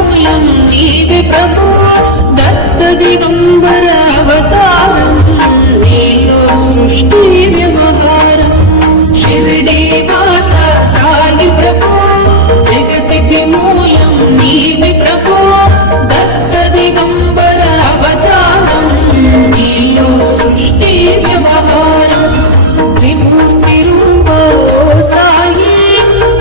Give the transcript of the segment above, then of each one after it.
మూలం నీవే ప్రభు దత్త దిగంబర అవతారం నీలో సృష్టి వ్యవహారం షిరిడి వాస సాయి ప్రభు జగతికి మూలం నీవే ప్రభు దత్త దిగంబర అవతారం నీలో సృష్టి వ్యవహారం త్రిమూర్తి రూప సాయి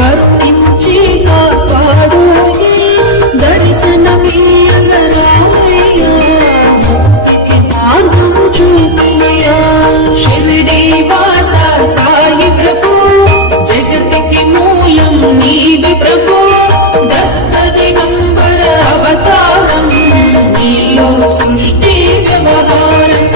కరుణించి కాపాడు దర్శనమియ్యగరామయ్యా ముక్తికి మార్గం చూపుమయ్యా షిరిడి వాస సాయి ప్రభు జగతికి మూలం నీవే ప్రభు దత్త దిగంబర అవతారం నీలో సృష్టి వ్యవహారం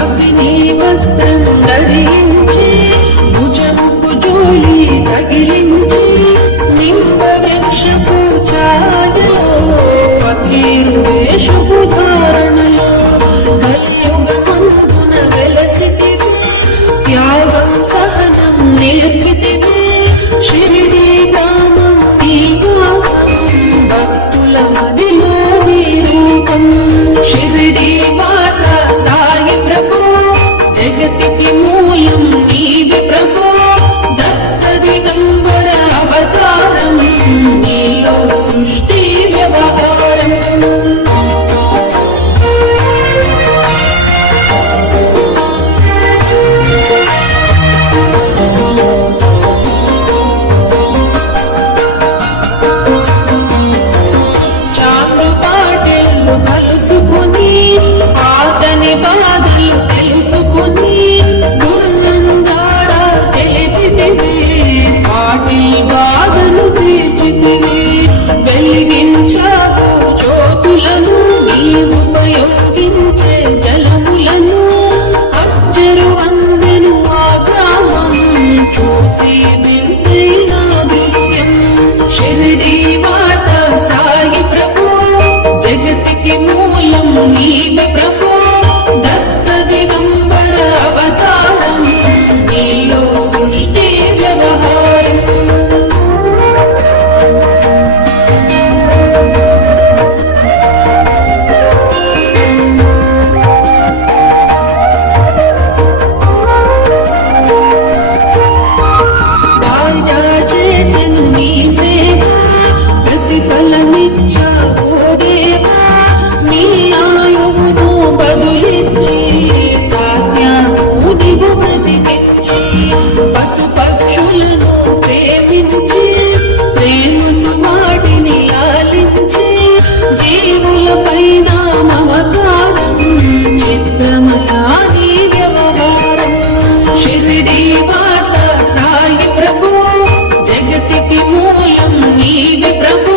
అగ్ని వస్త్రం ధరించి భుజముకు జోలి తగిలించి నింబ వృక్షపు ఛాయలో ఫకీరు వేషపు ధారణలో కలియుగమందున వెలసితివి త్యాగం సహనం నేర్పితివి షిరిడి గ్రామం నీ వాసం భక్తుల మదిలో నీ రూపం షిరిడి వాస సాయి ప్రభు జగతికి మూలం నీవే ప్రభు దత్త దిగంబర అవతారం నీలో సృష్టి వ్యవహారం చాటు పాటలు కలుసుకుని ఆతని బాధలు తెలుసుకుని గుర్రంగాడ తెలిపితివి వాటి బాధలు తీర్చితివి వెలిగించావు జ్యోతులను నీ ఉపయోగించే జలములను అచ్చరు అందెను ఆ గ్రామం చూసి వింతైన దృశ్యం షిరిడి వాస సాయి ప్రభు జగతికి మూలం నీవే ప్రభు దత్త దిగంబర అవతారం నీలో సృష్టి వ్యవహారం వాజా చేసెను నీ సేవ ప్రతిఫలమిచ్చావో దేవా నీ ఆయువును బదులిచ్చి తాత్యామునివు బ్రతికించి పశు పక్షులను ప్రేమించి ప్రేమను వాటిని లాలించి జీవుల పైన మమకారం చిత్రమయా నీ వ్యవహారం షిరిడి వాస సాయి ప్రభు జగతికి మూలం నీవే ప్రభు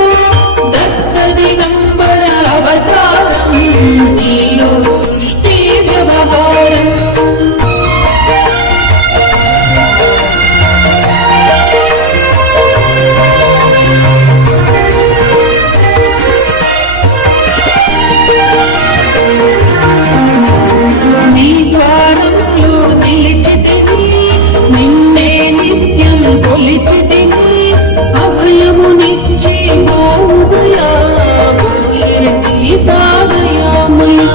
దత్త దిగంబర అవతారం నీలో సృష్టి వ్యవహారం నీ ద్వారంలో నిలిచితిని నిన్నే నిత్యం కొలిచితిని అభయమునిచ్చి మోదయా షిరిడి సాగయామయా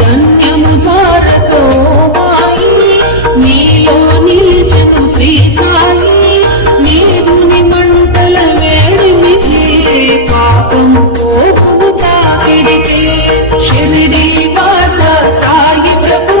ధన్యము ద్వారతో మాయి నీలో నిలిచెను శ్రీ సాయి నీవుని మంటల వేడిమికి పాపం పోగును తాకిడికి షిరిడి వాస సాయి ప్రభు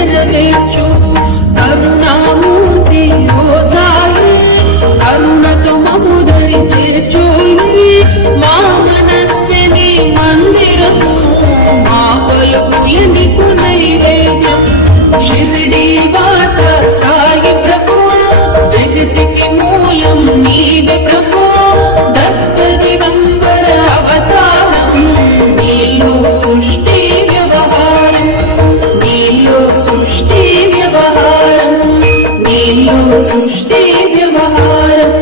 నెరవేర్చు కరుణామూర్తి ఓ సాయి కరుణతో మముదరి చేర్చోయి మా మనస్సుని మందిరము మా పలుకులనికు నైవేద్యం షిరిడి వాస సాయి ప్రభు జగతికి మూలం నీవే ప్రభు దత్త దిగంబర అవతారం నీలో సృష్టి వ్యవహారం నీలో సృష్టి వ్యవహారం నీలో సృష్టి వ్యవహారం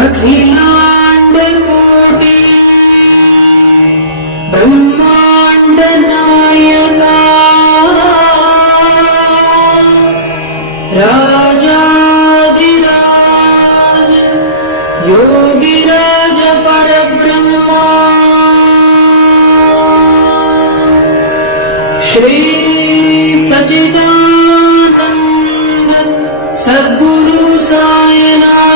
అఖిలాండ కోటి బ్రహ్మాండ నాయకా రాజాదిరాజ యోగిరాజ పరబ్రహ్మా శ్రీ సచిదానంద సద్గురు సాయినాథ్